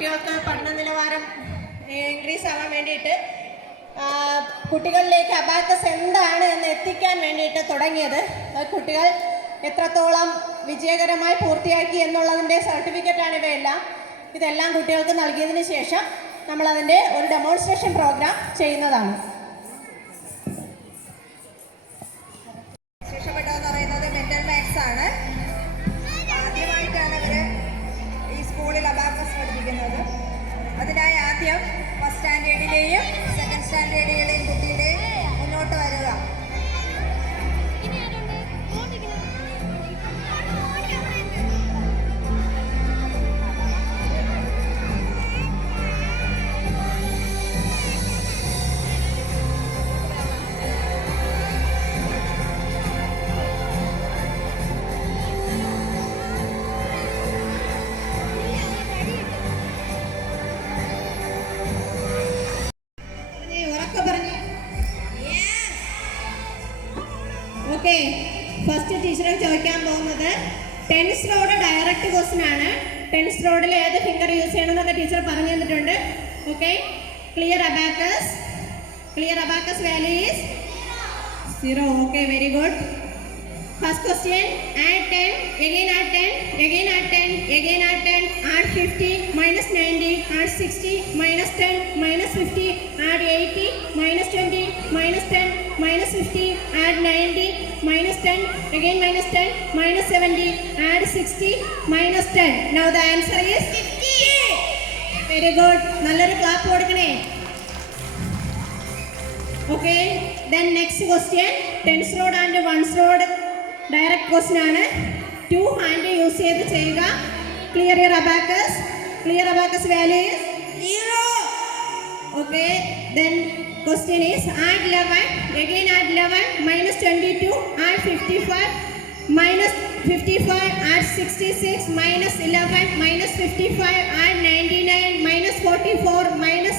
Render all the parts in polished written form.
കുട്ടികൾക്ക് പഠന നിലവാരം ഇൻക്രീസ് ആവാൻ വേണ്ടിയിട്ട് കുട്ടികളിലേക്ക് അബാക്കസ് എന്താണ് എന്ന് എത്തിക്കാൻ വേണ്ടിയിട്ട് തുടങ്ങിയത്. കുട്ടികൾ എത്രത്തോളം വിജയകരമായി പൂർത്തിയാക്കി എന്നുള്ളതിൻ്റെ സർട്ടിഫിക്കറ്റാണ് ഇവയെല്ലാം. ഇതെല്ലാം കുട്ടികൾക്ക് നൽകിയതിന് ശേഷം നമ്മളതിൻ്റെ ഒരു ഡെമോൺസ്ട്രേഷൻ പ്രോഗ്രാം ചെയ്യുന്നതാണ്. ശേഷപ്പെട്ടതെന്ന് പറയുന്നത് മെന്റൽ മാത്സ് ആണ്. ആദ്യമായിട്ടാണ് ഇവർ ഈ സ്കൂളിൽ അബാക്കസ് പഠിപ്പിക്കുന്നത്. അതിനായി ആദ്യം ഫസ്റ്റ് സ്റ്റാൻഡേർഡിലെയും സെക്കൻഡ് സ്റ്റാൻഡേർഡിലെയും കുട്ടികളെ മുന്നോട്ട് വരിക. ഓക്കെ, ഫസ്റ്റ് ടീച്ചറെ ചോദിക്കാൻ പോകുന്നത് ടെൻസ് റോഡ് ഡയറക്റ്റ് ക്വസ്റ്റ്യൻ ആണ്. ടെൻസ് റോഡിൽ ഏത് ഫിംഗർ യൂസ് ചെയ്യണമെന്നൊക്കെ ടീച്ചർ പറഞ്ഞു തന്നിട്ടുണ്ട്. Okay, clear abacus value is 0. Okay, very good. First question, add 10, again add 10, again add 10, again add 10, add 50, minus 90, add 60, minus 10, minus 50, add 80, minus 20, minus 10, minus 50, add 90, minus 10, again minus 10, minus 70, add 60, minus 10. Now the answer is 50. Very good. നല്ലൊരു clap കൊടുക്കണേ. Okay, then next question, tens road and ones road direct question ആണ്. 2 hand use ചെയ്ത് ചെയ്യുക. Clear your abacus. Clear abacus value is 0. Okay, then question is add 11, again add 11, minus 22, add 55, minus 55, add 66, minus 11, minus 55, add 99, minus 44, minus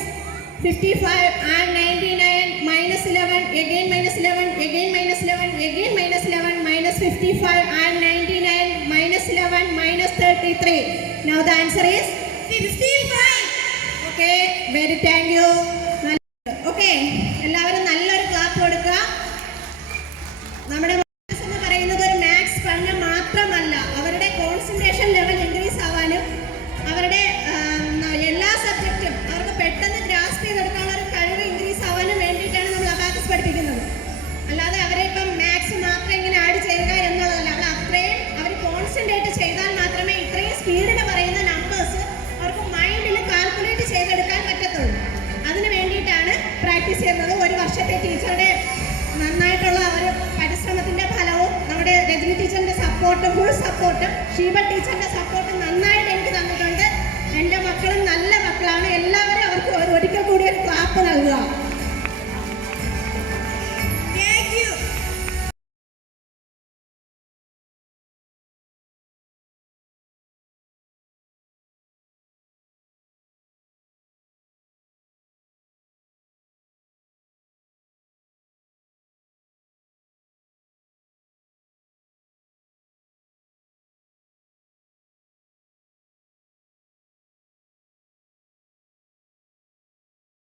55, add 99, minus 11, again minus 11, again minus 11, again minus 11, minus 55, add 99, minus 11, minus 33. Now the answer is 55. Okay, very thank you. Okay, എല്ലാവരും നല്ലൊരു clap കൊടുക്കുക. നമ്മുടെ എന്ന് പറയുന്നത് ഒരു maths പഠനം മാത്രമല്ല, അവരുടെ കോൺസെൻട്രേഷൻ ലെവൽ ഇൻക്രീസ് ആവാനും അവരുടെ എല്ലാ സബ്ജക്റ്റും അവർക്ക് പെട്ടെന്ന് ഗ്രാസ്പ് ചെയ്തെടുക്കാനുള്ള ഒരു കഴിവ് ഇൻക്രീസ് ആവാനും വേണ്ടിയിട്ടാണ് നമ്മൾ അബാക്കസ് പഠിപ്പിക്കുന്നത്. അല്ലാതെ അവരെ ഇപ്പം മാത്സ് മാത്രം ഇങ്ങനെ ആഡ് ചെയ്യുക എന്നുള്ളതല്ല. അവർ കോൺസെൻട്രേറ്റ് ചെയ്താൽ മാത്രമേ ഇത്രയും സ്പീഡിൽ പറയുന്ന നമ്പേഴ്സ് അവർക്ക് മൈൻഡിൽ കാൽക്കുലേറ്റ് ചെയ്തെടുക്കാൻ പറ്റത്തുള്ളൂ. അതിന് വേണ്ടിയിട്ടാണ് പ്രാക്ടീസ് ചെയ്യുന്നത്. ഒരു വർഷത്തെ ടീച്ചറുടെ നന്നായിട്ടുള്ള ഒരു പരിശ്രമത്തിൻ്റെ ഫലവും നമ്മുടെ രജനി ടീച്ചറിൻ്റെ സപ്പോർട്ട്, ഫുൾ സപ്പോർട്ട്, ഷീബ ടീച്ചറിൻ്റെ സപ്പോർട്ട് നന്നായിട്ട് എനിക്ക് തന്നിട്ടുണ്ട്. എൻ്റെ മക്കളും നല്ല മക്കളാണ്. എല്ലാവരും അവർക്ക് ഒരിക്കൽ കൂടി ഒരു ക്ലാപ്പ് നൽകുക.